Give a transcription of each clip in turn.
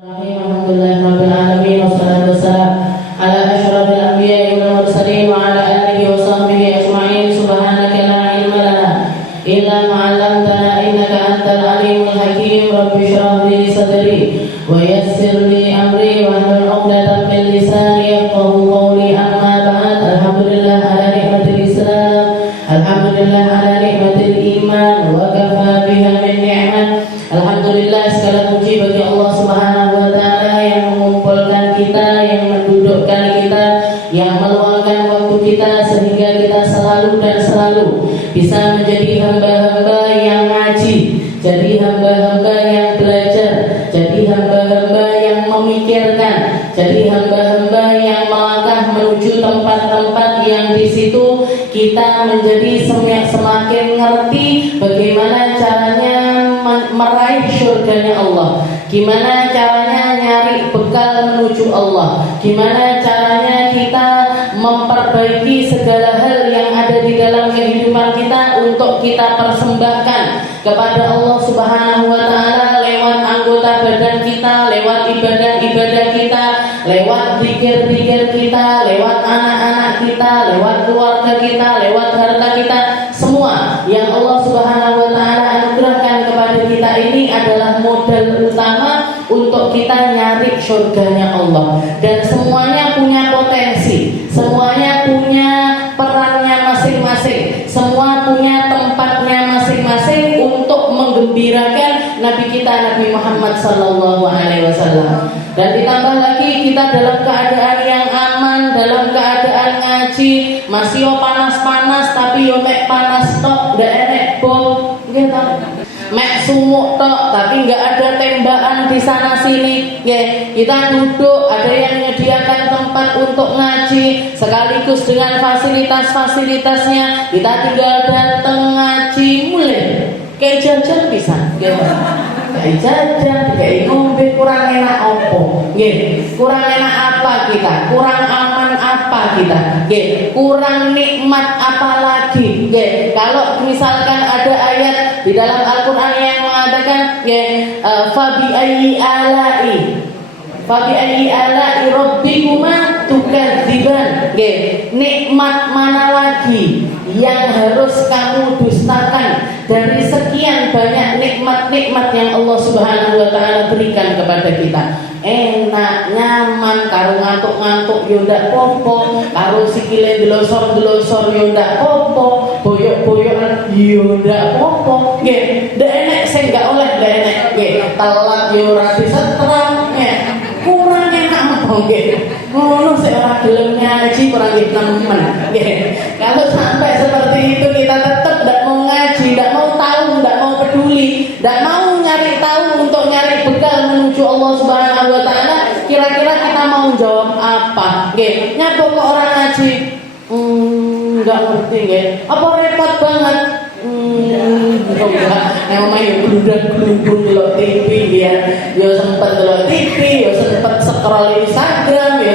Alhamdulillahirabbil alamin wassalatu wassalamu ala asyrafil anbiya'i wal mursalin wa ala alihi wa sahbihi ajma'in. Subhanaka la ilma lana illa ma 'allamtana innaka antal alimul hakim. Rabbi shrah li sadri wa yassir li amri wa hlul 'uqdatam min lisani yafqahu qawli. Amma ba'd. Alhamdulillah ala nikmatil Islam, alhamdulillah ala nikmatil iman, wa kafa biha min ni'mat. Alhamdulillah, segala puji bagi Allah Subhanahu wa taala yang mengumpulkan kita, yang mendudukkan kita, yang meluangkan waktu kita sehingga kita selalu dan selalu bisa menjadi hamba-hamba yang ngaji, jadi hamba-hamba yang belajar, jadi hamba-hamba yang memikirkan, jadi hamba-hamba yang melangkah menuju tempat-tempat yang di situ kita menjadi semakin ngerti bagaimana caranya meraih surganya Allah, gimana caranya nyari bekal menuju Allah, gimana caranya kita memperbaiki segala hal yang ada di dalam kehidupan kita untuk kita persembahkan kepada Allah Subhanahu wa taala lewat anggota badan kita, lewat ibadah-ibadah kita, lewat zikir-zikir kita, lewat anak-anak kita, lewat keluarga kita, lewat harta kita. Semua yang Allah Subhanahu wa taala anugerahkan kepada kita ini adalah modal utama untuk kita nyari surganya Allah. Dan semuanya punya potensi, semuanya punya perannya masing-masing, semua punya tempatnya masing-masing untuk menggembirakan Nabi kita Nabi Muhammad sallallahu alaihi wasallam. Dan ditambah lagi kita dalam keadaan yang aman, dalam keadaan ngaji, masih panas-panas tapi yo mek panas tok, ndak enek bom, gitu. Mek sumuk tok tapi nggak ada tembakan di sana sini. Kita duduk, ada yang menyediakan tempat untuk ngaji sekaligus dengan fasilitas-fasilitasnya. Kita tinggal datang ngaji mulai kayak jajan bisa, kayak jajan, kayak ngombe, kurang enak opo, kurang enak apa kita, kurang aman apa kita, kurang nikmat apa lagi. Kalau misalkan ada ayat di dalam Al-Quran yang mengatakan fabi ayyi ala'i rabbikuma tukadziban, nikmat mana lagi yang harus kamu dustakan dari sekian banyak nikmat-nikmat yang Allah Subhanahu wa taala berikan kepada kita. Enak, nyaman, karo ngantuk-ngantuk yo ndak popo, karo sikile delosor-delosor yo ndak popo, boyok-boyokan yo ndak popo. Nggih, ndak enek sing gak oleh, ndak enek. Nggih, telat yo ora disetram, kurang enak nggih. Ngono sik ora gelem ngaji, kurang temen. Nggih. Kalau sampai seperti itu kita tetap ndak mau ngaji, ndak mau tahu, ndak mau peduli, ndak mau nyari tahu untuk nyari bekal menuju Allah Subhanahu wa taala, kira-kira kita mau jawab apa? Nggih, nyapa kok orang ngaji? Enggak ngerti nggih. Apa repot banget? Enggak. Yang main gludang-gludung delok TV ya. Ya sempet delok TV, ya sempet scroll Instagram, ya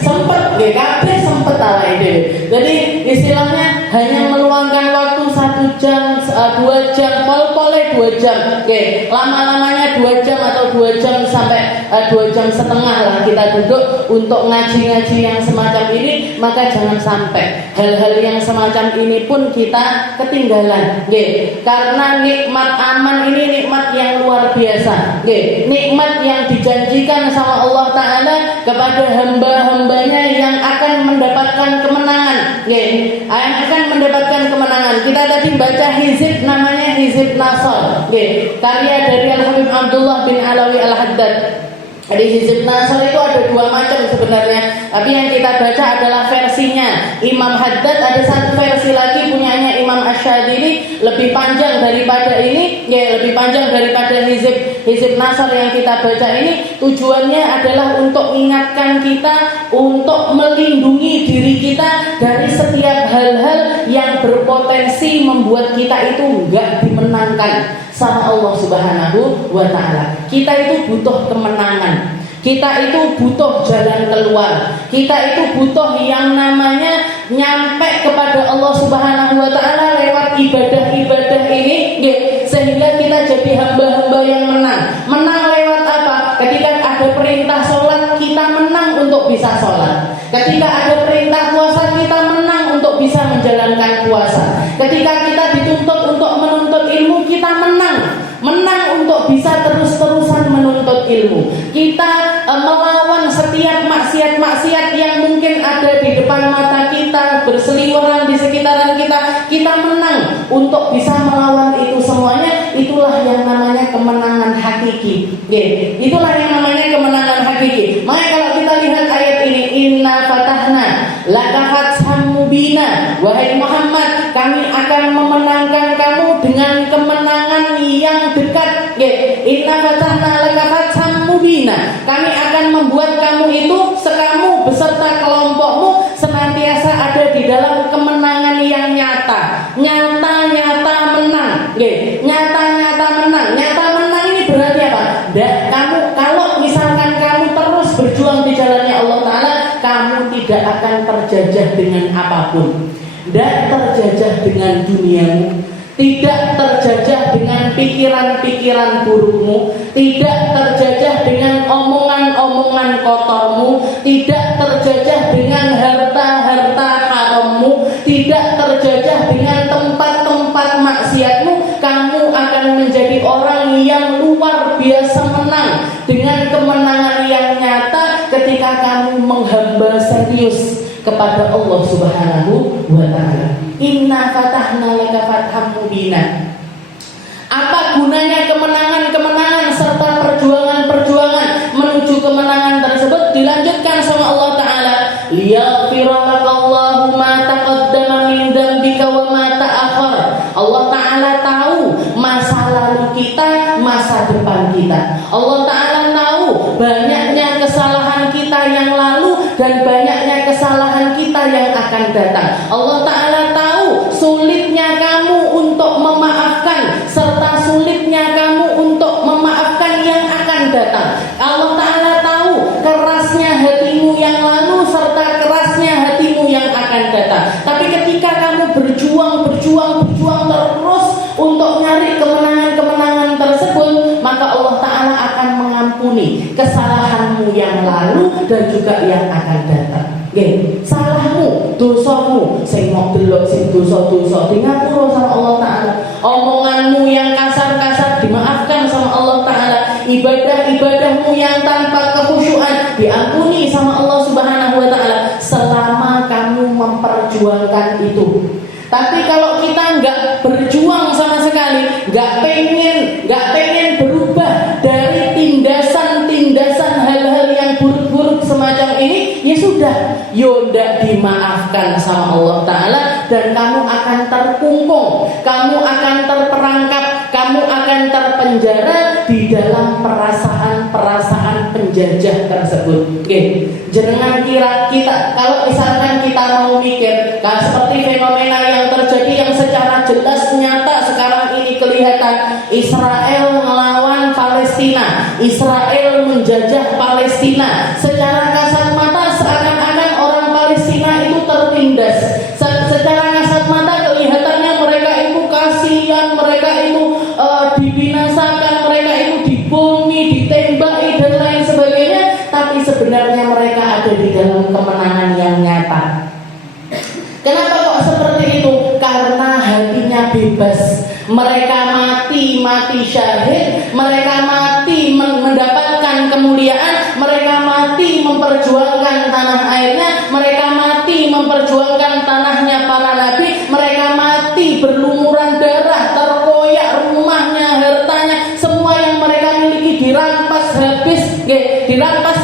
sempet nggih kabeh sempet ala ide. Jadi istilahnya hanya meluangkan waktu 1 jam, 2 jam, pol-pole 2 jam. Oke, lama-lamanya 2 jam atau 2 jam sampai 2 jam setengah lah kita duduk untuk ngaji-ngaji yang semacam ini. Maka jangan sampai hal-hal yang semacam ini pun kita ketinggalan. Oke, karena nikmat aman ini nikmat yang luar biasa. Oke, nikmat yang dijanjikan sama Allah Ta'ala kepada hamba-hambanya yang akan mendapatkan kemenangan. Oke, yang akan mendapatkan kemenangan. Kita tadi baca hizib, namanya Hizib Nasr, karya dari Al-Habib Abdullah bin Alawi Al-Haddad. Jadi Hizib Nasr itu ada 2 macam sebenarnya, tapi yang kita baca adalah versinya Imam Haddad. Ada satu versi lagi punyanya Imam Asyadili, lebih panjang daripada ini, lebih panjang daripada Hizib Nasr yang kita baca ini. Tujuannya adalah untuk mengingatkan kita, untuk melindungi diri kita dari setiap hal-hal yang berpotensi membuat kita itu enggak dimenangkan sama Allah Subhanahu wa taala. Kita itu butuh kemenangan. Kita itu butuh jalan keluar. Kita itu butuh yang namanya nyampe kepada Allah Subhanahu wa taala lewat ibadah-ibadah ini, sehingga kita jadi hamba-hamba yang menang. Menang lewat apa? Ketika untuk bisa sholat. Ketika ada perintah puasa, kita menang untuk bisa menjalankan puasa. Ketika kita dituntut untuk menuntut ilmu, kita menang untuk bisa terus-terusan menuntut ilmu. Kita melawan setiap maksiat-maksiat yang mungkin ada di depan mata kita, berseliweran di sekitaran kita. Kita menang untuk bisa melawan itu semuanya. Itulah yang namanya kemenangan hakiki. Itulah yang namanya kemenangan hakiki. Makanya kalau kita lihat ayat ini, inna fatahna laka fatham mubina, wahai Muhammad, kami akan memenangkan kamu dengan kemenangan yang dekat. Inna fatahna laka fatham mubina, kami akan membuat kamu itu, kamu beserta kelompokmu senantiasa ada di dalam kemenangan yang nyata menang. Nyata menang ini berarti apa? Kamu kalau misalkan kamu terus berjuang di jalannya Allah Ta'ala, kamu tidak akan terjajah dengan apapun. Tidak terjajah dengan duniamu, tidak terjajah dengan pikiran-pikiran burukmu, tidak terjajah dengan omongan-omongan kotormu, tidak terjajah dengan harta-harta harammu, tidak terjajah dengan tempat-tempat maksiatmu. Kamu akan menjadi orang yang luar biasa menang dengan kemenangan yang nyata ketika kamu menghamba serius kepada Allah Subhanahu wa Ta'ala. Inna fatahna laka fatham mubina. Apa gunanya kemenangan-kemenangan serta perjuangan-perjuangan menuju kemenangan tersebut? Dilanjutkan sama Allah Ta'ala, liyaghfira lakallahu ma taqaddama min dzambika wa ma ta'akhkhar. Allah Ta'ala tahu masa lalu kita, masa depan kita. Allah Ta'ala tahu banyaknya kesalahan kita yang lalu dan banyaknya kesalahan kita yang akan datang. Allah Ta'ala tahu sulitnya kamu untuk memaafkan serta sulitnya kamu untuk memaafkan yang akan datang. Allah Ta'ala tahu kerasnya hatimu yang lalu serta kerasnya hatimu yang akan datang. Tapi ketika kamu berjuang terus untuk nyari kemenangan-kemenangan tersebut, maka Allah Ta'ala akan mengampuni kesalahanmu yang lalu dan juga yang akan datang. Salahmu, dosamu, sing mau delok sing dosa-dosa di ngapura sama Allah Ta'ala. Omonganmu yang kasar-kasar dimaafkan sama Allah Ta'ala. Ibadah-ibadahmu yang tanpa kekhusyuan diampuni sama Allah Subhanahu wa Ta'ala selama kamu memperjuangkan itu. Tapi kalau kita nggak berjuang sama sekali, nggak pengen berubah dari tindasan hal-hal yang buruk-buruk semacam ini, ya sudah, ndak dimaafkan sama Allah Ta'ala dan kamu akan terkungkung, kamu akan terperangkap, kamu akan terpenjara di dalam perasaan penjajah tersebut. Jangan kira kita, kalau misalkan kita mau mikir, seperti fenomena yang terjadi yang secara jelas nyata sekarang ini kelihatan, Israel melawan Palestina, Israel menjajah Palestina. Secara kasat mata seakan-akan orang Palestina itu tertindas. Secara kasat mata kelihatannya mereka itu kasihan, mereka itu dibinasakan, mereka itu dibumi, ditembaki dan lain sebagainya. Tapi sebenarnya mereka ada di dalam kemenangan yang nyata. Kenapa kok seperti itu? Karena hatinya bebas. Mereka mati syahid, mereka mati mendapatkan kemuliaan, mereka mati memperjuangkan tanah airnya, mereka mati memperjuangkan tanahnya para nabi, mereka mati berlumuran darah, terkoyak rumahnya, hartanya, semua yang mereka miliki dirampas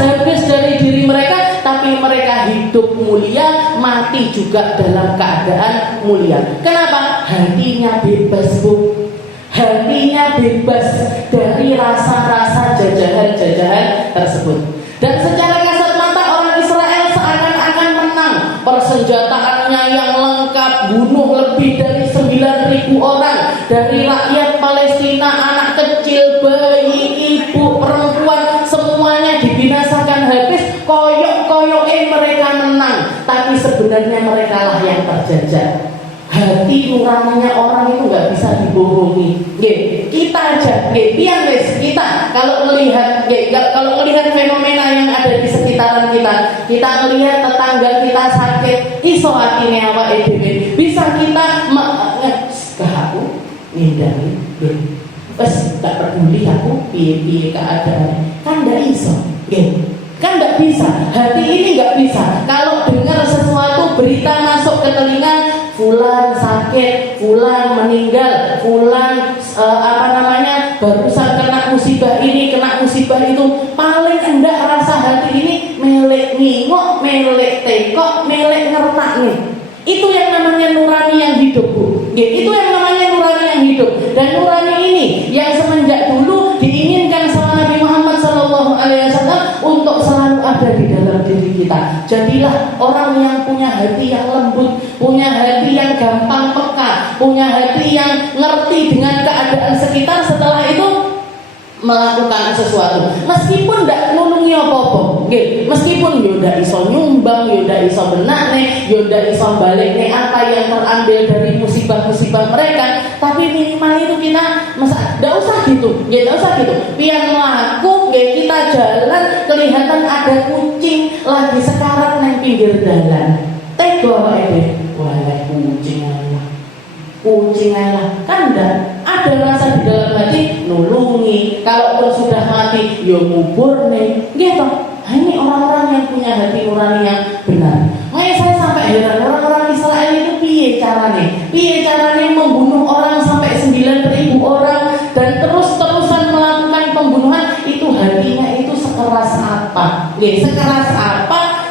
habis dari diri mereka, tapi mereka hidup mulia, mati juga dalam keadaan mulia. Kenapa? Hatinya bebas, Bu. Hatinya bebas dari rasa-rasa jajahan-jajahan tersebut. Dan secara kasat mata orang Israel seakan-akan menang. Persenjataannya yang lengkap, bunuh lebih dari 9.000 orang dari rakyat Palestina, anak kecil, bayi, ibu, perempuan, semuanya dibinasakan habis. Koyok-koyoknya mereka menang, tapi sebenarnya mereka lah yang terjajah. hati nuraninya orang itu nggak bisa dibohongi. Kita aja, pian wes kita kalau melihat fenomena yang ada di sekitaran kita melihat tetangga kita sakit, iso atine awake dhewe bisa kita aku ngindari, wes gak peduli aku piye keadaan, kan nggak iso, kan nggak bisa. Hati ini nggak bisa. Kalau dengar sesuatu berita masuk ke telinga, fulan sakit, fulan meninggal, fulan barusan kena musibah ini, kena musibah itu, paling enggak rasa hati ini melek ngingok, melek tekok, melek ngertak nih. Itu yang namanya nurani yang hidup, Bu. Itu yang namanya nurani yang hidup. Dan nurani ini yang semenjak dulu diinginkan sama Nabi Muhammad SAW untuk selalu ada di dalam diri kita. Jadilah orang yang punya hati yang lembut, punya hati yang gampang peka, punya hati yang ngerti dengan keadaan sekitar. Setelah itu melakukan sesuatu, meskipun tidak nulungi apa-apa, meskipun yoda iso nyumbang, yoda iso benakne, yoda iso balikne apa yang terambil dari musibah-musibah mereka, tapi minimal itu kita tidak usah gitu, tidak usah gitu. Pian melaku, kita jalan kelihatan ada kucing lagi sekarat nang pinggir jalan, tego apa ini? Wah, kucing lah, kan enggak ada rasa di dalam hati nulungi. Kalaupun sudah mati, yo ngubur nih, gitu. Ini orang-orang yang punya hati nurani yang benar. Makanya saya sampai heran, orang-orang Israel itu piye caranya membunuh orang sampai 9.000 orang dan terus-terusan melakukan pembunuhan. Itu hatinya itu sekeras apa? Sekeras apa?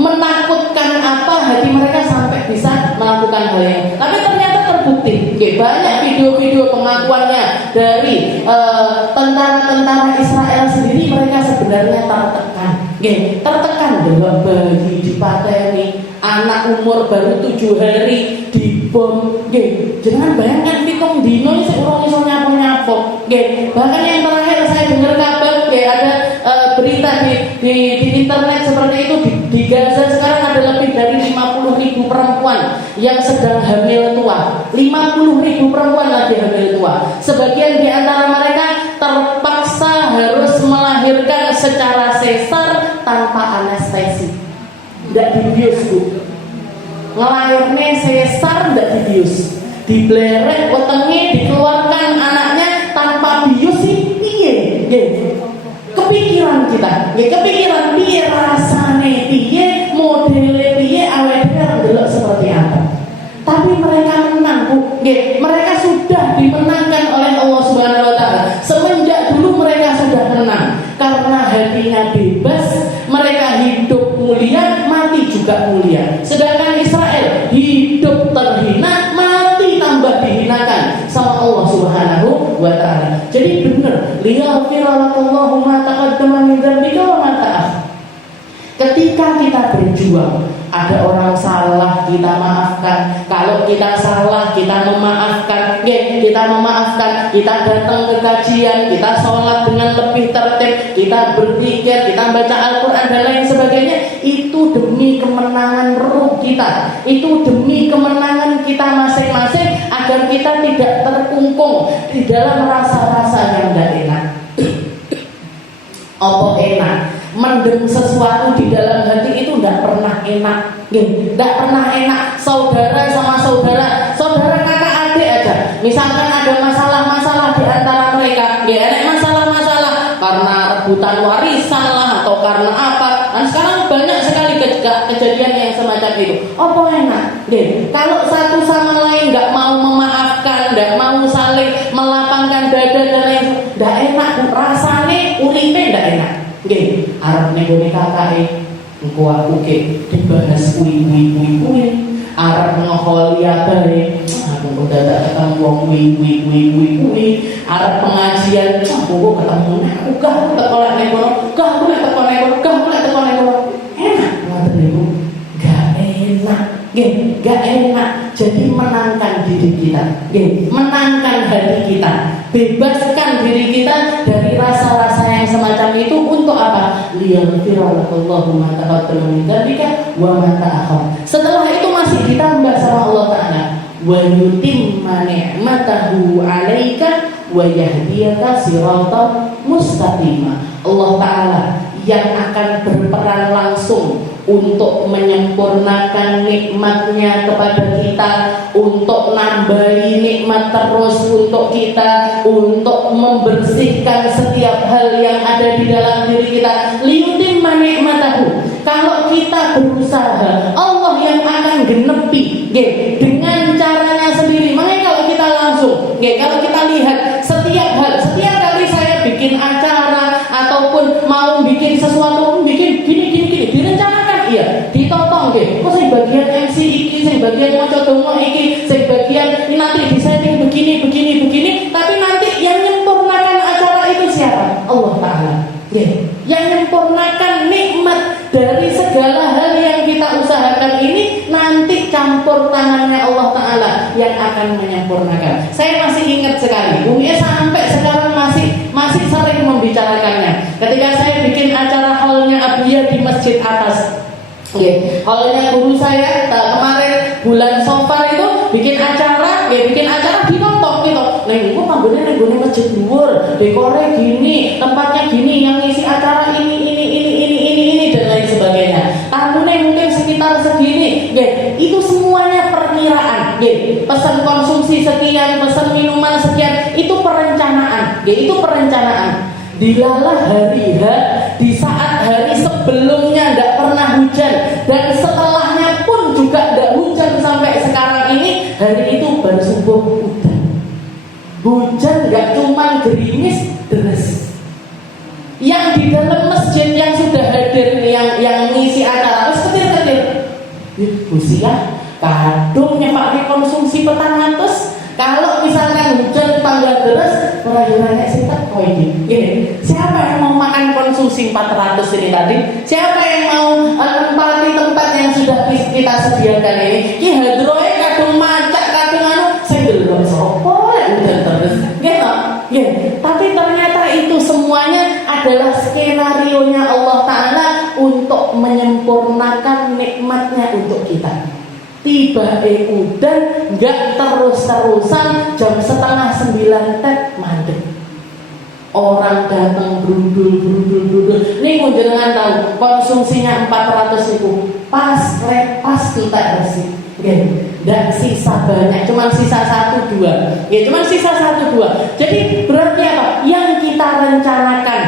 Menakutkan apa hati mereka sampai bisa melakukan hal yang. Tapi ternyata terbukti, banyak video-video pengakuannya dari tentara-tentara Israel sendiri, mereka sebenarnya tertekan, bahwa bayi dipateni, anak umur baru 7 hari dibom, jangan bayangkan pitung dino ini orang iso nyapo-nyapo, bahkan yang terakhir saya dengar kabar, ada berita di internet seperti itu, di Gaza sekarang ada lebih dari 50.000 perempuan yang sedang hamil tua, 50.000 perempuan lagi hamil tua. Sebagian di antara mereka terpaksa harus melahirkan secara sesar tanpa anestesi, tidak dibius, Bu. Ngelahirnya sesar tidak dibius, diblerek wetenge, dikeluarkan anaknya tanpa bius sih, kepikiran kita, kepikiran piye rasane, piye modele, piye awalnya delok seperti apa. Tapi mereka menang, Bu. Mereka sudah dimenangkan oleh Allah Subhanahu wa taala. Semenjak dulu mereka sudah menang karena hatinya bebas, mereka hidup mulia, mati juga mulia. Sedangkan Israel hidup terhina, mati tambah dihinakan sama Allah Subhanahu wa taala. Jadi benar, liyaghfirallahu ma taqaddama min dzambika wa ma ta'akhkhara. Ketika kita berjuang, ada orang salah, kita maafkan. Kalau kita salah, kita memaafkan. Kita datang ke kajian, kita sholat dengan lebih tertib, kita berpikir, kita baca Al-Quran dan lain sebagainya. Itu demi kemenangan ruh kita, itu demi kemenangan kita masing-masing, agar kita tidak terkungkung di dalam rasa-rasa yang tidak enak. Apa enak? Mendem sesuatu di dalam hati itu tidak pernah enak, tidak pernah enak. Saudara sama saudara, kakak adik aja, misalkan ada masalah-masalah di antara mereka, ada masalah-masalah karena rebutan warisan lah atau karena apa. Dan sekarang banyak sekali kejadian yang semacam itu. Apa enak? Kalau satu sama lain nggak mau memaafkan, nggak mau saling melapangkan dada dan lain, nggak enak. Rasanya uripe nggak enak. Arab nego kakake engko aku dibahas kuwi Arab ngeholi abae aku kok dadak ketemu wong kuwi Arab pengajian aku kok ketemu aku gak teko lek kono enak ngoten niku gak enak. Jadi menangkan diri kita, menangkan hati kita, bebaskan diri kita dari rasa-rasa yang semacam itu. Untuk apa? Liyaghfirallahu ma taqaddama min dzambika wa ma ta'akhkhara. Setelah itu masih ditambah sama Allah Ta'ala, wa yutimma ni'matahu 'alaika wa yahdiyaka siratan mustaqima. Allah Ta'ala yang akan berperan langsung untuk menyempurnakan nikmatnya kepada kita, untuk nambahi nikmat terus untuk kita, untuk membersihkan setiap hal yang ada di dalam diri kita. Liyutimma nikmatahu. Kalau kita berusaha, Allah yang akan genepi dengan caranya sendiri. Makanya kalau kita langsung, kalau kita lihat setiap kali saya bikin acara ataupun mau bikin sesuatu, bikin gini direncanakan, iya, ditotong kok saya bagian MC iki, saya bagian maca donga iki, saya bagian nanti desain begini, tapi nanti yang menyempurnakan acara itu siapa? Allah Ta'ala. Yang menyempurnakan nikmat dari segala hal yang kita usahakan ini, nanti campur tangannya Allah Ta'ala yang akan menyempurnakan. Saya masih ingat sekali, Bumi sampai sekarang masih sering membicarakannya. Ketika saya bikin acara halnya Abiyah di Masjid Atas, halnya guru saya kemarin bulan Safar itu bikin acara ditonton gitu. Neng kok panggonnya neng masjid dhuwur, dekornya gini, tempatnya gini, yang ngisi acara ini dan lain sebagainya. Tamunya mungkin sekitar segini. Itu semuanya perkiraan. Pesan konsumsi sekian, pesan minuman sekian, itu perencanaan. Itu perencanaan. Dilalah hari di saat hari sebelumnya tidak pernah hujan dan setelahnya pun juga tidak hujan sampai sekarang ini, hari itu baru subuh hujan. Hujan nggak cuma gerimis, deras. Yang di dalam masjid yang sudah hadir, yang ngisi acara, terus ketir-ketir. Usia kadung nyepake konsumsi petang atus. Kalau misalkan hujan tanggal deras, orang-orangnya siapa kok ini? Siapa yang mau makan konsumsi 400 ini tadi? Siapa yang mau menempati tempat yang sudah kita sediakan ini? Ki hadroe kadung macak, kadung sing delok sapa hujan terus. Tapi ternyata itu semuanya adalah skenario-nya Allah Ta'ala untuk menyempurnakan nikmatnya untuk kita. Tiba udah nggak terus-terusan jam 8:30 mandek. Orang datang berundul. Nih jenengan tahu konsumsinya 400 ribu. Pas kita bersih. Dan sisa banyak, cuman sisa 1-2. Cuman sisa 1-2. Jadi berarti apa? Yang kita rencanakan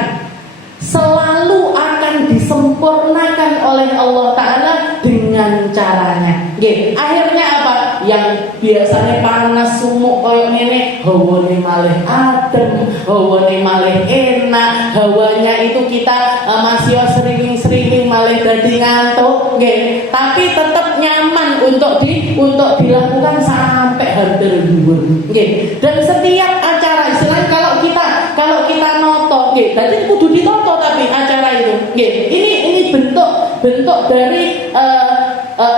selalu akan disempurnakan oleh Allah Ta'ala dengan caranya. Akhirnya apa? Yang biasanya panas sumuk koyo ngene, hawane malih adem, hawane malih enak, hawanya itu kita masih sering-sering malih dadi ngantuk, tapi tetap nyaman untuk dilakukan sampai hampir dhuwur. Dan setiap acara istilahnya kalau kita noto, berarti kudu ditoto tapi acara itu. Ini bentuk dari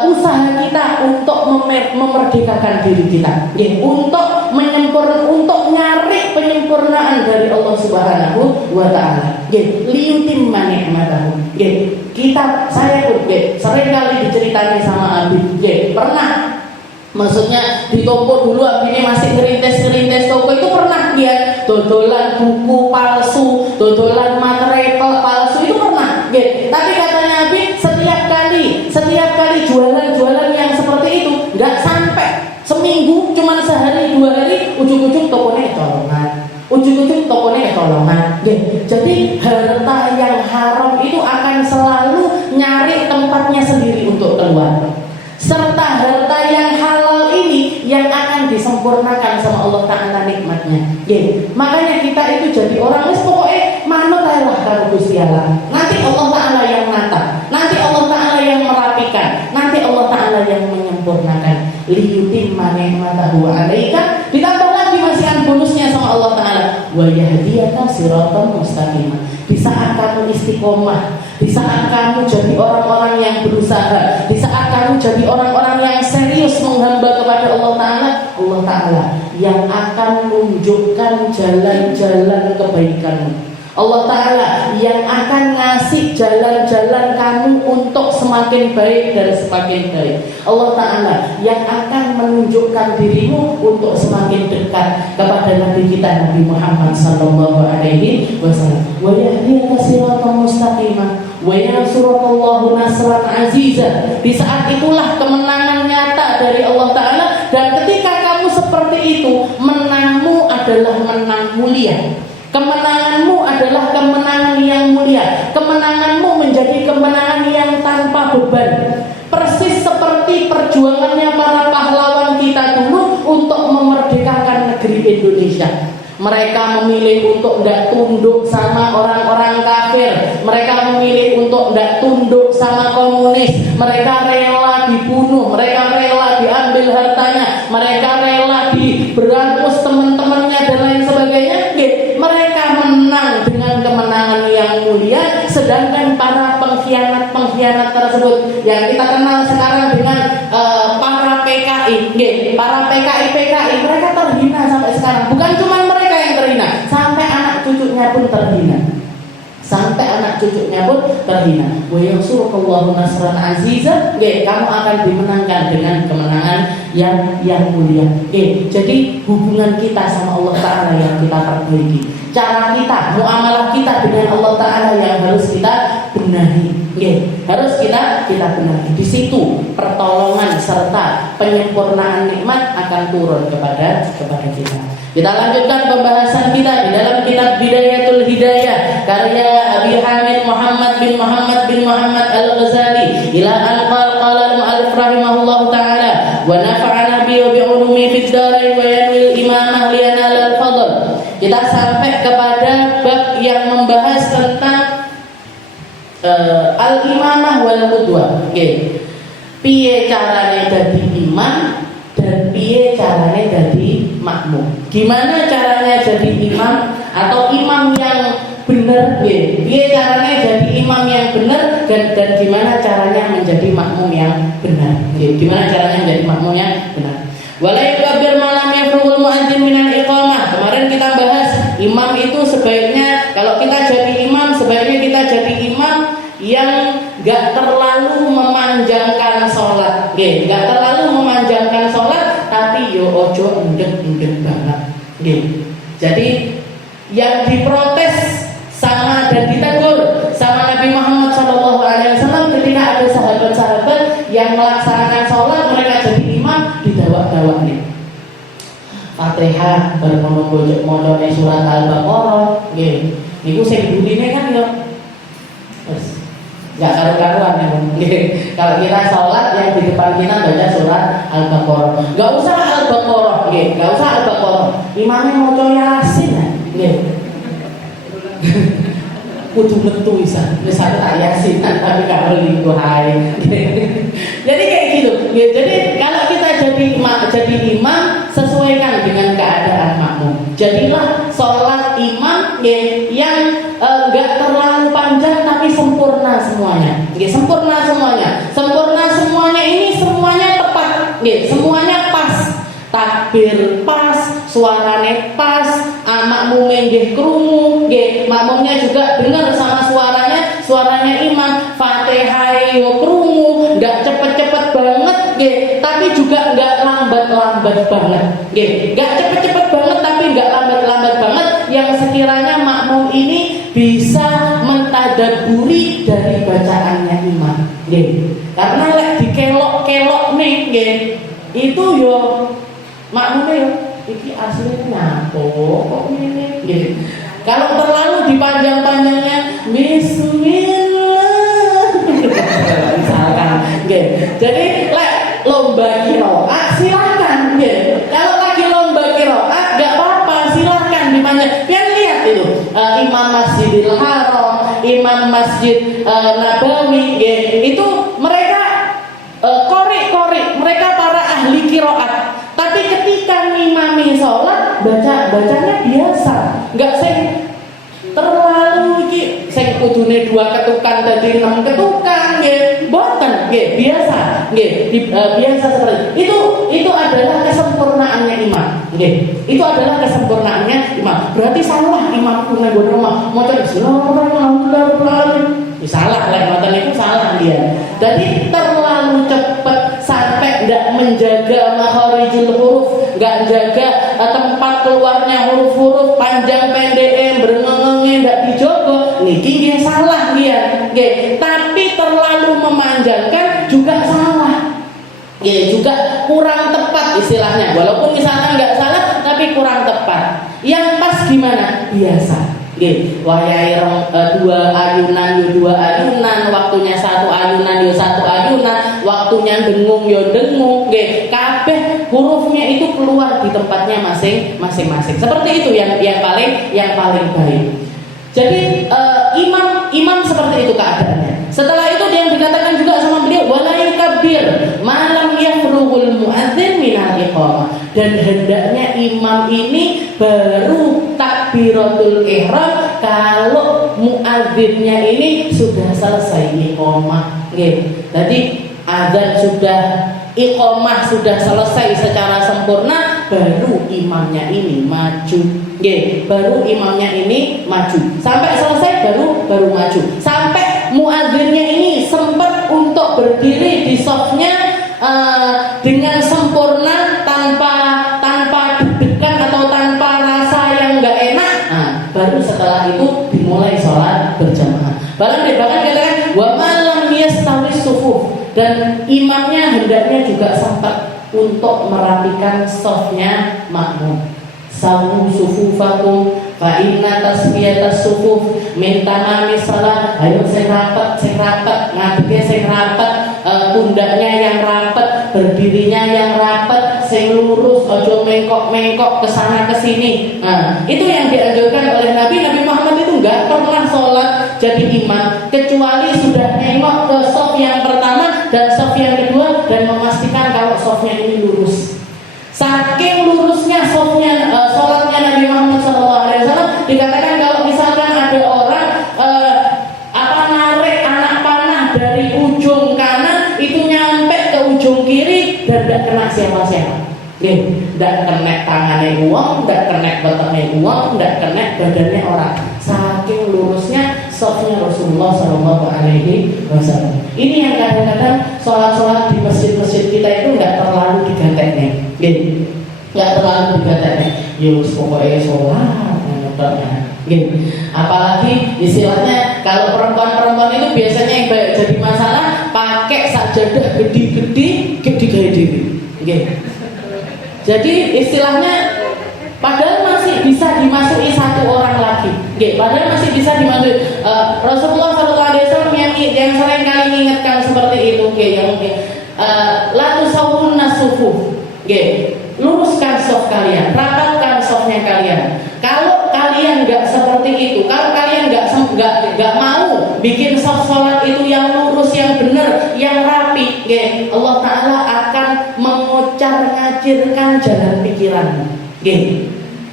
usaha kita untuk memerdekakan diri kita, untuk nyari penyempurnaan dari Allah Subhanahu wa Ta'ala. Liyutimma ni'matahu. Saya pun sering kali diceritani sama Abi. Pernah, maksudnya di toko dulu Abi ini masih ngerintis toko itu pernah dia dodolan buku palsu, dodolan materai palsu itu pernah. Tapi katanya Abi setiap kali jualan yang seperti itu nggak sampai seminggu, cuma sehari 2 hari ujung-ujung tokonya kecolongan. Jadi harta yang haram itu akan selalu nyari tempatnya sendiri untuk keluar. Serta harta yang halal ini yang akan disempurnakan sama Allah Ta'ala nikmatnya. Makanya kita itu jadi orang pokoknya manut lah karo Gusti Allah. Nanti Allah Ta'ala yang nata, nanti Allah Ta'ala yang merapikan, nanti Allah Ta'ala yang menyempurnakan. Liyutimma ni'matahu 'alaika, ditambah lagi masih bonusnya sama Allah Ta'ala, wa yahdiyaka siratan mustaqimah. Di saat kamu istiqomah, di saat kamu jadi orang-orang yang berusaha, di saat kamu jadi orang-orang yang serius menghamba kepada Allah Ta'ala yang akan menunjukkan jalan-jalan kebaikanmu. Allah Ta'ala yang akan ngasih jalan-jalan kamu untuk semakin baik dan semakin baik. Allah Ta'ala yang akan menunjukkan dirimu untuk semakin dekat kepada Nabi kita Nabi Muhammad sallallahu alaihi wasallam. Wa yahdiyaka siratan mustaqimah wa yansurukallahu nasran aziza. Di saat itulah kemenangan nyata dari Allah Ta'ala, dan ketika kamu seperti itu, menangmu adalah menang mulia. Kemenanganmu adalah kemenangan yang mulia. Kemenanganmu menjadi kemenangan yang tanpa beban. Persis seperti perjuangannya para pahlawan kita dulu untuk memerdekakan negeri Indonesia. Mereka memilih untuk tidak tunduk sama orang-orang kafir. Mereka memilih untuk tidak tunduk sama komunis. Mereka rela dibunuh. Mereka rela diambil hartanya. Mereka rela diberangus teman-temannya dan lain sebagainya. Mereka menang dengan kemenangan yang mulia. Sedangkan para pengkhianat-pengkhianat tersebut yang kita kenal sekarang dengan para PKI, para PKI, mereka terhina sampai sekarang. Bukan cuma mereka yang terhina, sampai anak cucunya pun terhina. Wa yansurukallahu nasran aziza. Kamu akan dimenangkan dengan kemenangan yang mulia. Jadi hubungan kita sama Allah Ta'ala yang kita perbaiki. Cara kita, muamalah kita dengan Allah Ta'ala yang harus kita benahi. Harus kita benahi. Di situ pertolongan serta penyempurnaan nikmat akan turun kepada kita. Kita lanjutkan pembahasan kita di dalam kitab Bidayatul Hidayah karya Abi Hamid Muhammad bin Muhammad Al-Ghazali ila an qala al-mu'allif rahimahullahu ta'ala wa nafa'ana bi ulumi fid darain wa yanwil imamah li yanal al-fadl. Kita sampai kepada bab yang membahas tentang al-imamah wal qudwah. Piye carane dadi imam dan piye carane dadi makmum. Gimana caranya jadi imam atau imam yang benar? Piye caranya jadi imam yang benar dan gimana caranya menjadi makmum yang benar? Gimana caranya menjadi makmum yang benar? Walai kabir malam yafrughul muadzin minal iqamah. Kemarin kita bahas imam itu sebaiknya, kalau kita jadi imam, sebaiknya kita jadi imam yang gak terlalu memanjangkan sholat. Gak terlalu memanjangkan sholat, tapi yo ojo endek-endek banget. Jadi yang diprotes sama dan ditegur sama Nabi Muhammad SAW ketika ada sahabat-sahabat yang melaksanakan sholat, mereka jadi imam didawak-dawak nih. Fatihah bermono-bojok modone surat Al-Baqarah. Niku sing bunine kan yo wis gak karu-karuan ya. Kalau kita sholat yang di depan kita baca surat Al-Baqarah. Gak usah Al-Baqarah, gak usah Al-Baqarah. Imamnya mau Yasin ya. Kudu metu misalnya tak Yasin tapi gak beli hai. Jadi kayak gitu. Jadi kalau kita jadi imam, sesuaikan dengan keadaan makmum. Jadilah sholat imam yang gak terlalu panjang tapi sempurna semuanya. Sempurna semuanya ini semuanya tepat. Semuanya pas. Takbir pas, suaranya pas, makmumnya nggih krungu, makmumnya juga dengar sama suaranya imam. Fatihah yo krungu, enggak cepet-cepet banget, tapi juga enggak lambat-lambat banget. Enggak cepet-cepet banget tapi enggak lambat-lambat banget, yang sekiranya makmum ini bisa mentadaburi dari bacaannya imam. Karena lek dikelok-kelok nih, itu yo makmumnya yo iki aslinya nyapo kok ini. Kalau terlalu dipanjang-panjangnya bismillah misalkan. Jadi lek lomba qiraat silakan. Kalau lagi lomba qiraat enggak apa-apa, silakan dipanjang. Biar lihat itu Imam Masjidil Haram, Imam Masjid Nabawi, itu mereka qori, mereka para ahli qiraat. Tapi ketika ngimami sholat, bacanya biasa, nggak sing terlalu iki sing kudune 2 ketukan dadi 6 ketukan, boten, biasa, biasa seperti itu adalah kesempurnaannya imam, itu adalah kesempurnaannya imam. Berarti salah imam kuwi nggon rumah maca Bismillahirrahmanirrahim. Salah lah, ngoten itu salah dia. Jadi terlalu cepat sampai nggak menjaga makharijul huruf, nggak jaga tempat keluarnya huruf-huruf panjang pendek berengenge nggak dijogo. Niki nggih salah dia. Nggih, tapi terlalu memanjangkan juga salah. Ya juga kurang tepat istilahnya. Walaupun misalnya nggak salah, tapi kurang tepat. Yang pas gimana? Biasa. Nggih, wayahe 2 ayunan yo 2 ayunan, waktunya 1 ayunan yo 1 ayunan, waktunya dengung yo dengung. Nggih, kabeh hurufnya itu keluar di tempatnya masing-masing. Seperti itu yang paling baik. Jadi imam seperti itu keadaannya. Setelah itu yang dikatakan juga sama beliau wala yukabbir malam yafrughul muadzin minal iqamah, dan hendaknya imam ini baru takbiratul ihram kalau muadzinnya ini sudah selesai iqamah. Nggih. Jadi azan sudah, iqamah sudah selesai secara sempurna, baru imamnya ini maju. Nggih, baru imamnya ini maju. Sampai selesai baru maju. Sampai muadzinnya ini sempat untuk berdiri di safnya dengan sempurna tanpa deg-degan atau tanpa rasa yang enggak enak. Nah, baru setelah itu dimulai sholat berjamaah. Bahkan katakan wa malam yastawis sufuf, dan imamnya hendaknya juga sempat untuk merapikan safnya makmum. Sawu sufufakum fa inna tasfiyatas sufuf min tamamis shalah. Ayo sing rapat, ngadege sing rapat, pundaknya yang rapat, berdirinya yang rapat, sing lurus, ojo mengkok-mengkok kesana kesini. Nah, itu yang dianjurkan oleh Nabi Muhammad itu enggak pernah sholat jadi imam kecuali sudah nengok ke shaf yang pertama dan shaf yang kedua dan memastikan kalau shafnya ini lurus. Saking lurusnya shafnya sholatnya Nabi Muhammad SAW, dikatakan kalau misalkan ada orang narik anak panah dari ujung kanan itu nyampe ke ujung kiri dan tidak kena siapa-siapa. Tidak kena tangannya uang, tidak kena batangnya uang, tidak kena badannya orang. Saking lurusnya shafnya Rasulullah SAW. Ini yang kadang-kadang sholat-sholat di masjid-masjid kita itu nggak terlalu digateknya, nggak terlalu digateknya. Yus pokoknya sholat, apalagi istilahnya kalau perempuan itu biasanya yang jadi masalah pakai sajadah gede-gede gaya diri. Jadi istilahnya padahal masih bisa dimasuki satu orang lagi. Padahal masih bisa dimasuki. Rasulullah SAW yang sering kali mengingatkan seperti itu. La tusawwunna sufuf. Luruskan shaf kalian, rapatkan shafnya kalian. Kalau kalian nggak seperti itu, kalau kalian nggak mau bikin shaf sholat itu yang lurus, yang benar, yang rapi, Allah Taala akan mengocar-ngacirkan jalan pikiranmu.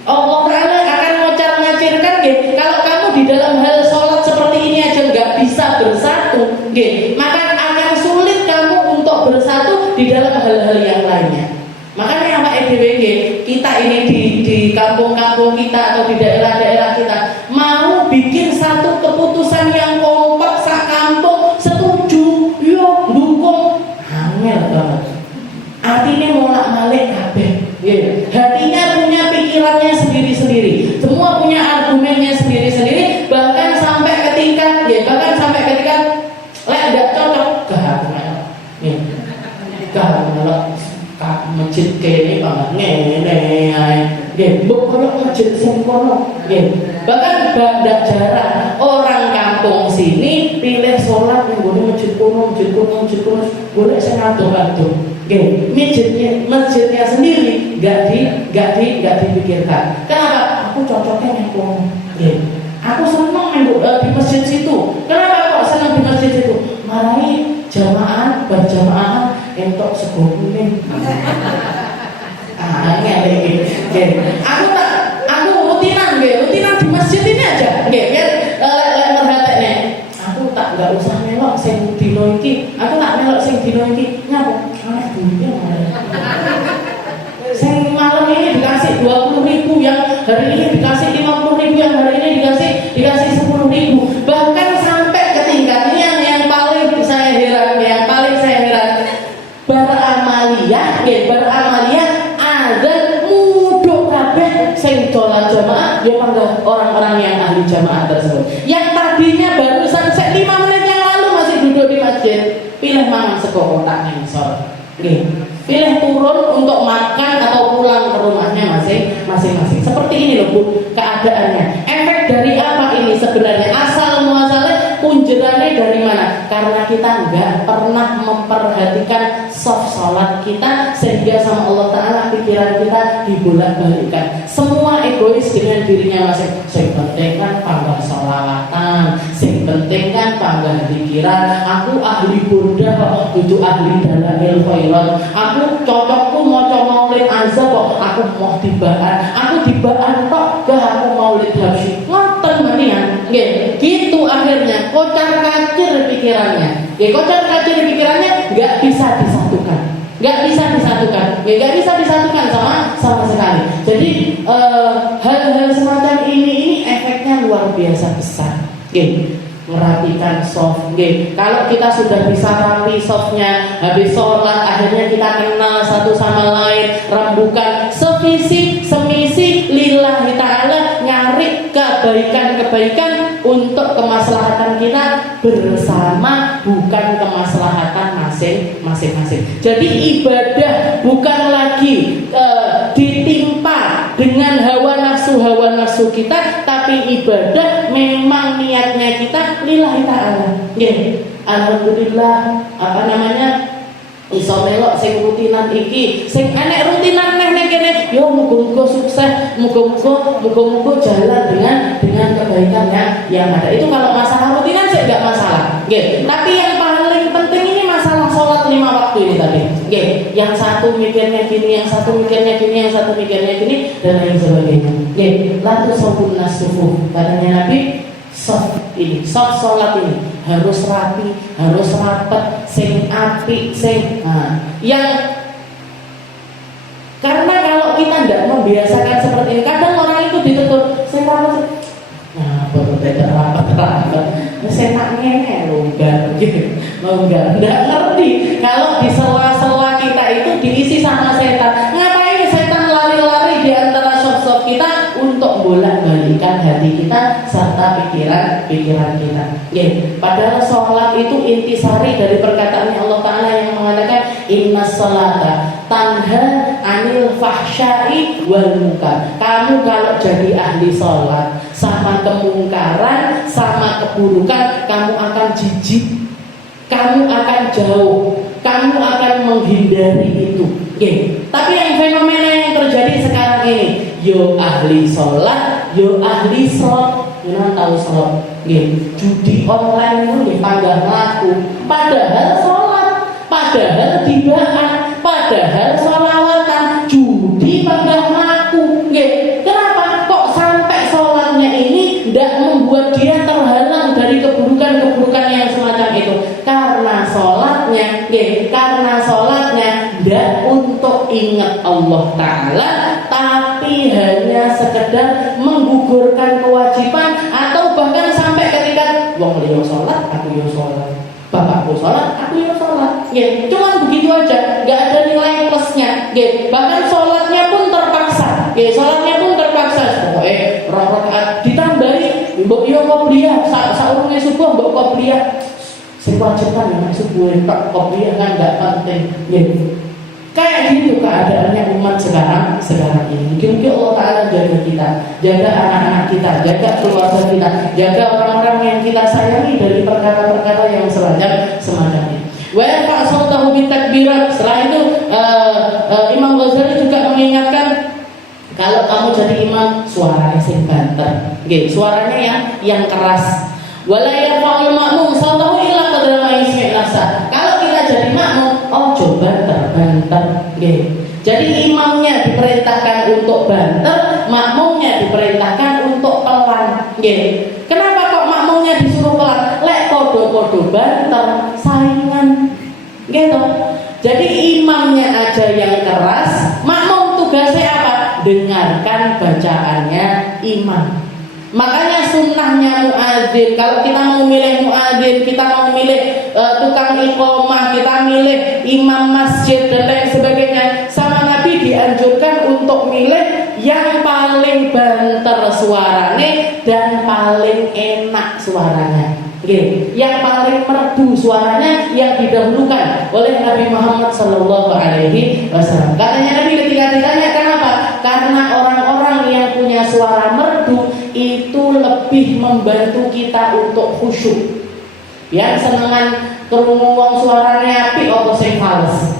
Allah Taala akan mengocar-ngacirkan. Kalau kamu di dalam hal sholat seperti ini aja nggak bisa bersatu, maka akan sulit kamu untuk bersatu di dalam hal-hal yang lainnya. Makanya Pak EDWG kita ini di kampung-kampung kita atau di daerah-daerah kita mau bikin satu keputusan yang kompak sak kampung setuju, yo dukung, angel banget. Artinya molak-malik kabeh. Hatinya punya pikirannya sendiri-sendiri, semua punya argumennya sendiri-sendiri, bahkan sampai ketika lek nggak cocok masjid kene banget ngene ae. Koyo masjid sing kono. Bahkan ndak jarang orang kampung sini pilih sholat yang gone masjid kono, golek sing adoh-adoh. Masjidnya sendiri enggak dipikirkan. Kenapa? Aku cocoknya yang kono. Aku senang di masjid situ. Kenapa kok senang di masjid situ? Marai jamaah berjamaah entok sego kuning. Aku rutinan di masjid ini aja. Biar merhatekne. Aku tak enggak usah melok sing dino iki. Aku tak melok sing dino iki. Nyapa? Ana dunya. Sing malam ini dikasih 20.000, yang hari ini dikasih 50.000, yang hari ini dikasih 10.000. mangan sego kotak nang sor. Nggih. Pilih turun untuk makan atau pulang ke rumahnya masing-masing. Seperti ini loh Bu keadaannya. Efek dari apa ini sebenarnya? Asal muasalnya punjerannya dari mana? Karena kita nggak pernah memperhatikan soft sholat kita, sehingga sama Allah Ta'ala pikiran kita dibolak-balikkan. Semua egois dengan dirinya masing. Yang penting kan panggung sholawatan, yang penting kan panggung pikiran. Aku ahli burdah kok, itu ahli dalail khairat. Aku cocokku mau maulid azab kok, aku mau dibaan. Aku dibaan kok, aku maulid habsyi. Ngoten menian, nggih. Gitu akhirnya kocar-kacir pikirannya. Ya kocar-kacir pikirannya nggak bisa disatukan. Nggak bisa disatukan sama sekali. Jadi hal-hal semacam ini efeknya luar biasa besar. Merapikan soft. Kalau kita sudah bisa rapi softnya, habis sholat akhirnya kita kenal satu sama lain, rembukan sevisi semisi lillahi ta'ala, nyari kebaikan-kebaikan untuk kemaslahatan kita bersama, bukan kemaslahatan masing-masing. Jadi ibadah bukan lagi ditimpa dengan hawa nafsu kita, tapi ibadah memang niatnya kita lillahi ta'ala. Alhamdulillah, iso melok sing rutinan iki, sing enek rutinan neh kene, yo muga-muga sukses, muga-muga jalan dengan kebaikan yang ada. Itu kalau masalah rutinan sih enggak masalah. Tapi yang paling penting ini masalah sholat 5 waktu ini tadi. Yang satu mikirnya gini, yang satu mikirnya gini, yang satu mikirnya gini, dan lain sebagainya. La tusawwun nasufuh. Katanya Nabi, soft sholat ini harus rapi, harus rapet, sing apik, yang karena kalau kita tidak membiasakan seperti ini, kadang orang itu ditutur, saya rapet, betul tidak rapet, saya ngene longgar, nggak ngerti kalau di sela-sela kita itu diisi sama setan. Ngapain setan lari-lari di antara soft kita untuk bolak-balikan hati kita serta pikiran kita. Padahal sholat itu intisari dari perkataan Allah Ta'ala yang mengatakan innas sholata tanha anil fahsyai wal munkar. Kamu kalau jadi ahli sholat, sama kemungkaran, sama keburukan, kamu akan jijik, kamu akan jauh, kamu akan menghindari itu. Tapi yang fenomena yang terjadi sekarang ini, yo ahli sholat, yo ahli sholat, tahu sholat, judi online itu dipanggah laku, padahal sholat, padahal dibaan, padahal sholawatan, judi panggah laku. Kenapa kok sampai sholatnya ini tidak membuat dia terhalang dari keburukan-keburukan yang semacam itu? Karena sholatnya tidak untuk ingat Allah Ta'ala, tapi hanya sekedar menggugurkan kewajiban, atau bahkan sampai ketika wong liya sholat, aku yo sholat, bapakku sholat, aku yo sholat. Cuman begitu aja, nggak ada nilai plusnya. Bahkan sholatnya pun terpaksa. Pokoknya rong rakaat ditambahi, mbok yo qobliyah, saurunge subuh mbok qobliyah. Sing wajib kan yang subuh tak qobliyah kan nggak penting. Kayak gitu keadaannya umat sekarang ini. Mungkin Allah Ta'ala jaga kita, jaga anak-anak kita, jaga keluarga kita, jaga orang-orang yang kita sayangi dari perkara-perkara yang semacam ini. Wa fa'saltahu bitakbirat. Setelah itu Imam Ghazali juga mengingatkan, kalau kamu jadi imam, suaranya sing banter, suaranya yang keras. Wala yarfa'ul ma'mum sautahu illa qadra ma yusmi' nafsa. Kalau kita jadi makmum, ojo banter. Jadi imamnya diperintahkan untuk banter, makmumnya diperintahkan untuk pelan. Kenapa kok makmumnya disuruh pelan? Lek podo-podo banter, saingan. Jadi imamnya aja yang keras, makmum tugasnya apa? Dengarkan bacaannya imam. Makanya sunnahnya muadzin, kalau kita mau milih muadzin, kita mau milih tukang iqomah, kita milih imam masjid dan lain sebagainya, sama Nabi dianjurkan untuk milih yang paling banter suaranya dan paling enak suaranya. Yang paling merdu suaranya yang didahulukan oleh Nabi Muhammad Sallallahu Alaihi Wasallam. Katanya Nabi ketika ditanya kenapa? Karena orang-orang yang punya suara merdu itu lebih membantu kita untuk khusyuk. Yang senengan krungu wong suaranya apik apa sing fals.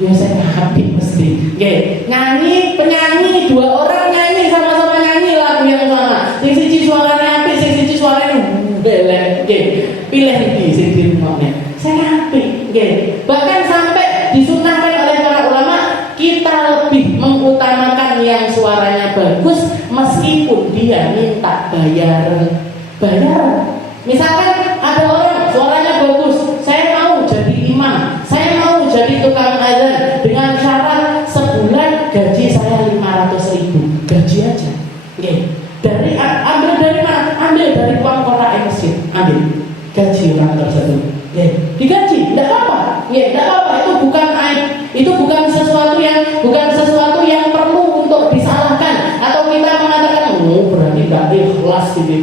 Biasanya apik mesti. Nyanyi penyanyi dua orang nyanyi sama-sama nyanyi lagu yang sama. Sing siji suaranya apik, sing siji suaranya belek. Pilih di sing di rumahnya. Saya apik. Bahkan sampai disunahkan oleh para ulama kita lebih mengutamakan yang suaranya bagus meskipun dia minta bayar. Misalkan ada orang suaranya bagus, saya mau jadi imam, saya mau jadi tukang azan dengan syarat sebulan gaji saya 500.000, gaji aja. Dari ambil dari mana? Ambil dari uang kota masjid, ambil gaji orang tersebut. Digaji, tidak apa-apa. Tidak apa-apa. Itu bukan aib. Itu bukan sesuatu yang perlu untuk disalahkan atau kita mengatakan, berarti nggak ikhlas gitu.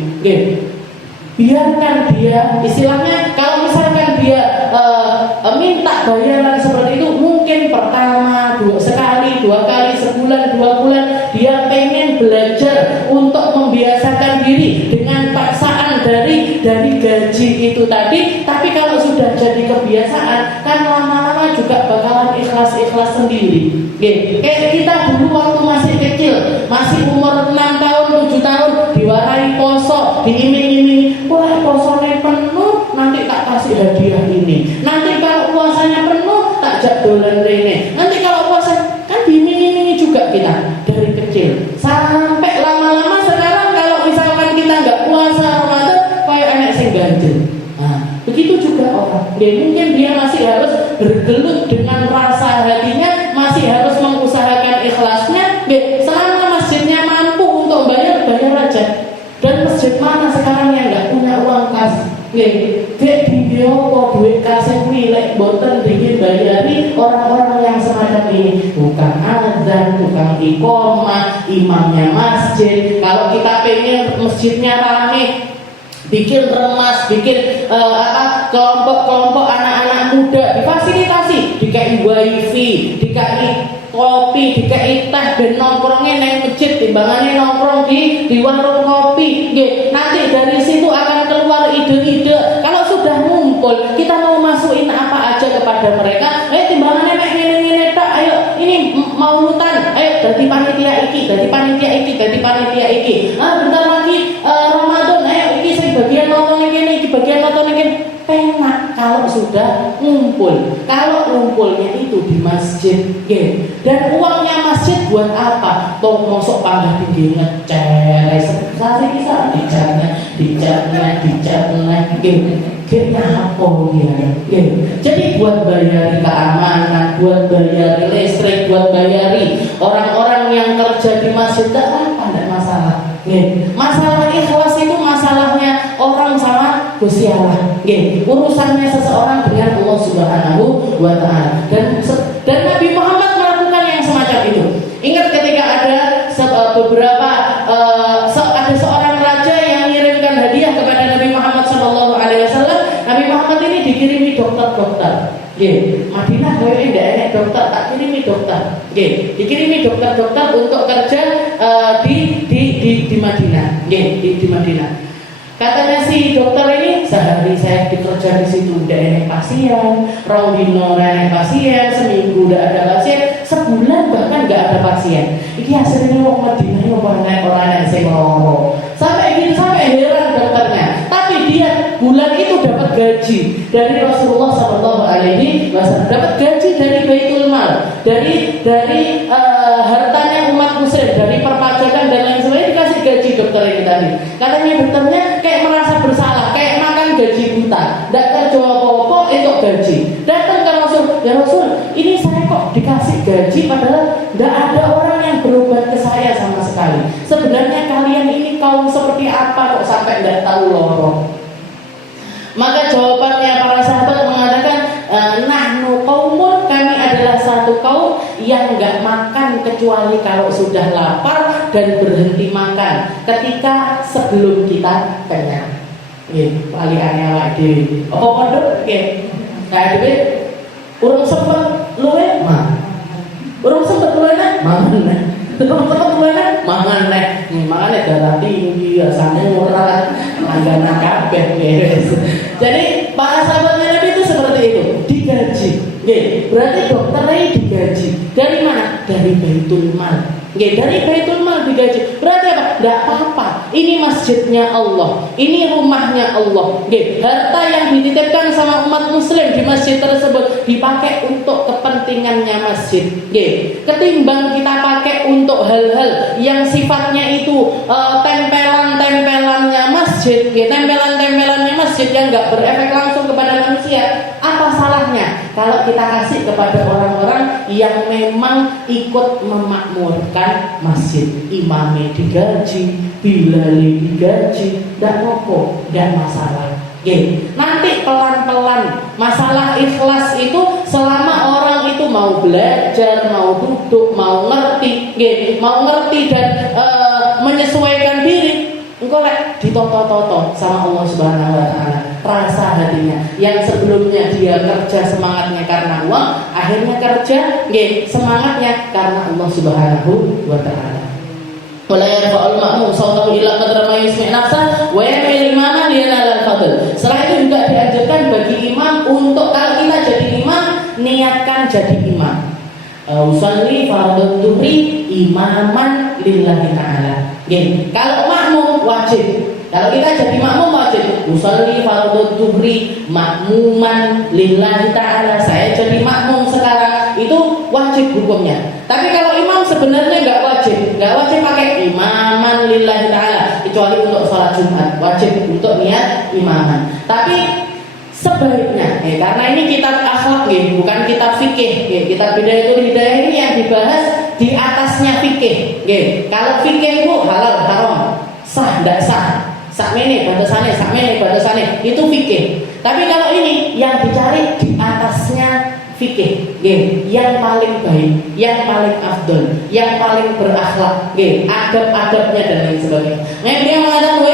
Biarkan dia, istilahnya kalau misalkan dia minta bayaran seperti itu, mungkin pertama, sekali, dua kali, sebulan, 2 bulan, dia pengen belajar untuk membiasakan diri dengan paksaan dari gaji itu tadi. Tapi kalau sudah jadi kebiasaan, kan lama-lama juga bakalan ikhlas sendiri. Kayak kita dulu waktu masih kecil, masih umur 6 tahun, 7 tahun, diwarai poso, diiming-iming, wah posone penuh, nanti tak kasih hadiah ini. Nanti kalau puasanya penuh, tak jak dolan rene. Nanti kalau puasa, kan diiming-imingi juga kita dari kecil. Sampai lama-lama sekarang kalau misalkan kita nggak puasa Ramadan, kayak anak sing ganjil. Begitu juga orang. Mungkin dia masih harus bergelut dengan rasa hatinya, masih harus mengusahakan ikhlasnya. Selama masjidnya mampu untuk bayar aja. Dan masjid mana sekarang yang nggak punya uang kas? Kayak di Bioko duit kasih milik boten dingin bayari orang-orang yang semacam ini. Tukang azan, tukang iqomah, imamnya masjid. Kalau kita pengen masjidnya rame, bikin remas, bikin kelompok-kelompok anak-anak muda difasilitasi, dikai wifi, dikai kopi, dikai teh, dan nongkrongnya neng masjid, timbangannya nongkrong di warung kopi. Nanti dari situ akan keluar ide-ide. Kalau sudah ngumpul, kita mau masukin apa aja kepada mereka. Timbangannya neng ngene tak, ayo ini mau lutan, ayo dari panitia iki. Bentar lagi Ramadan, ayo iki bagian nonton ini, bagian nonton ini. Penak kalau sudah ngumpul. Kalau ngumpulnya itu di masjid, dan uangnya masjid buat apa? Toh mosok panggah tinggi ngecer, sehari bisa dicarnya, kenapa ya? Jadi buat bayari keamanan, buat bayari listrik, buat bayari orang-orang yang kerja di masjid, tidak masalah. Masalah ikhlas itu masalahnya orang sama Gusti Allah. Urusannya seseorang dengan Allah Subhanahu wa Ta'ala. Dan Nabi Muhammad melakukan yang semacam itu. Ingat ketika ada ada seorang raja yang mengirimkan hadiah kepada Nabi Muhammad Sallallahu Alaihi Wasallam. Nabi Muhammad ini dikirimi dokter-dokter. Madinah kayaknya tidak enak dokter, tak kirimi dokter. Dikirimi dokter-dokter untuk kerja di Madinah. Di Madinah. Katanya si dokter ini, sehari saya bekerja di situ tidak enak pasien, rongdino enak pasien, seminggu tidak ada pasien, sebulan bahkan nggak ada pasien. Ini hasilnya mau Madinah ini orang yang saya ngomong. Sampai heran dokternya. Tapi dia bulan itu dapat gaji dari Rasulullah Sallallahu Alaihi Wasallam, dapat gaji dari Baitul Mal, dari hartanya umat muslim, dari perpajakan dan lain sebagainya, dikasih gaji dokter ini tadi. Katanya dokternya kayak merasa bersalah, kayak makan gaji buta, tidak kerja apa-apa untuk gaji. Datang ke Rasul, ya Rasul, ini saya kok dikasih gaji padahal tidak ada orang yang berobat ke saya sama sekali. Sebenarnya kalian ini kaum seperti apa kok sampai tidak tahu lorong? Maka jawabannya para sahabat mengatakan, nahnu qaumun, kami adalah satu kaum yang enggak makan kecuali kalau sudah lapar dan berhenti makan ketika sebelum kita kenyang. Nggih, palikane awake dhewe. Apa pondok nggih. Nah, dhewe urung sempet luwe mah. Urung sempet luwe mangan neh. Urung sempet luwe mangan neh. Mangane darah tinggi, asane murah, langganan kabeh beres. Jadi para sahabatnya Nabi itu seperti itu, digaji. Nggih, berarti dokternya digaji. Dari mana? Dari Baitul Mal. Nggih, dari Baitul Mal digaji. Berarti apa? Enggak apa-apa. Ini masjidnya Allah. Ini rumahnya Allah. Nggih, harta yang dititipkan sama umat muslim di masjid tersebut dipakai untuk kepentingannya masjid. Nggih, ketimbang kita pakai untuk hal-hal yang sifatnya itu tempelan-tempelannya masjid, nggih, tempelan-tempelannya masjid yang enggak berefek langsung kepada manusia. Apa salahnya kalau kita kasih kepada orang-orang yang memang ikut memakmurkan masjid? Imamnya digaji, bilali digaji, tidak apa-apa, tidak masalah. Oke. Nanti pelan-pelan masalah ikhlas itu selama orang itu mau belajar, mau duduk, mau ngerti, mau ngerti dan menyesuaikan diri. Engkau lek ditoto-toto sama Allah Subhanahu wa taala, rasa hatinya yang sebelumnya dia kerja semangatnya karena uang, akhirnya kerja semangatnya karena Allah Subhanahu wa taala. Wala yarfa'ul ma'mum sautahu illa qadra ma yusmi' nafsah wa yamil imamah liyanal fadl. Setelah itu juga dianjurkan bagi imam untuk kalau kita jadi imam, niatkan jadi imam. Usalli fardhu dhuhri imaman lillahi ta'ala. Kalau makmum wajib. Kalau kita jadi makmum wajib. Usalli fardhu dhuhri makmuman lillahi ta'ala. Saya jadi makmum sekarang, itu wajib hukumnya. Tapi kalau imam sebenarnya enggak wajib pakai imaman lillahi ta'ala, kecuali untuk sholat Jumat wajib untuk niat imaman. Tapi sebaiknya, karena ini kitab akhlak, bukan kitab fikih. Kitab Bidayatul Hidayah ini yang dibahas di atasnya fikih. Kalau fikih itu halal haram, sah tidak sah, sakmene batasane, itu fikih. Tapi kalau ini yang dicari di atasnya fikih, yang paling baik, yang paling afdol, yang paling berakhlak, adab-adabnya dan lain sebagainya. Dia mengatakan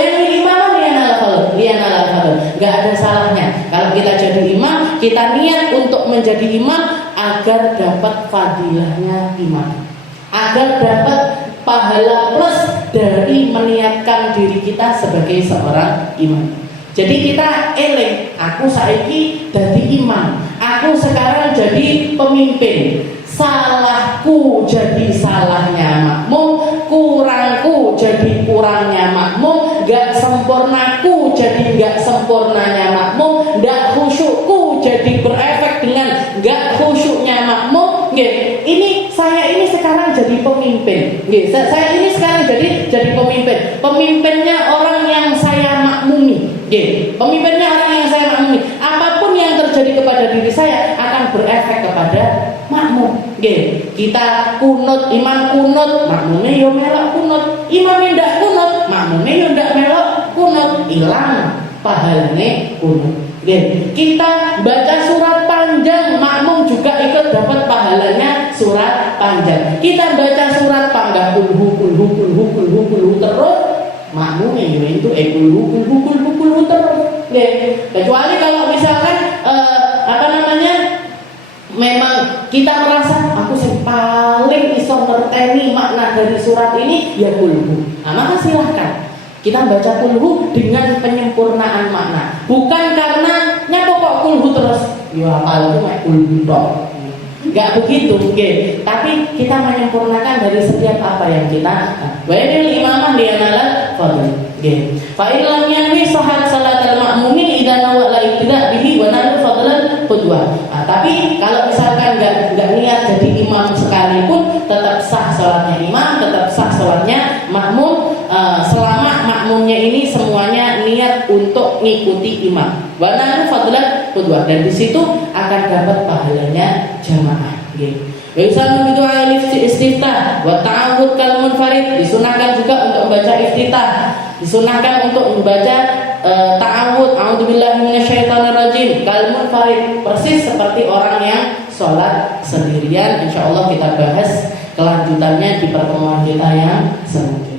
nggak ada salahnya kalau kita jadi imam, kita niat untuk menjadi imam agar dapat fadilahnya imam, agar dapat pahala plus dari meniatkan diri kita sebagai seorang imam. Jadi kita eling, aku saiki jadi imam, aku sekarang jadi pemimpin. Salahku jadi salahnya makmum, kurangku jadi kurangnya makmum, gak sempurnaku jadi gak sempurnanya makmum, gak khusyukku jadi berefek dengan gak khusyuknya makmum. Ini saya ini sekarang jadi pemimpin. Saya ini sekarang jadi pemimpin. Pemimpinnya orang yang saya makmumi. Pemimpinnya orang yang saya makmumi. Apapun yang terjadi kepada diri saya akan berefek kepada makmum. Kita kunut, imam kunut, makmumnya yo melok kunut. Imamnya ndak kunut, makmumnya yo ndak melok kunut. Hilang pahalanya kunut. Kita baca surat panjang, makmum juga ikut dapat pahalanya surat panjang. Kita baca surat panjang kulhu terus, makmumnya yo itu kulhu terus. Kecuali kalau misalkan memang kita merasa aku paling iso ngerteni makna dari surat ini ya kulhu. Maka silahkan kita baca kulhu dengan penyempurnaan makna, bukan karena pokok kulhu terus ya kalau itu mek kulhu tok. Enggak begitu, tapi kita menyempurnakan dari setiap apa yang kita wa lil imamah liyanal fadl. Fa in lam yanwi sahat salatal ma'mumin idza nawa la ibtida bihi wa nalu fadlan qudwah. Tapi kalau misalkan enggak niat jadi imam sekalipun, tetap sah salatnya imam, tetap sah salatnya makmum, selama makmumnya ini semuanya niat untuk ngikuti imam. Wa nalu fadlan qudwah, dan di situ akan dapat pahalanya jamaah. Biasanya itu istiftah wa ta'awud kal munfarid, disunahkan juga untuk membaca iftitah, disunahkan untuk membaca ta'awud, a'udzubillahi minasyaitonirrajim kal munfarid, persis seperti orang yang sholat sendirian. Insyaallah kita bahas kelanjutannya di pertemuan kita yang selanjutnya.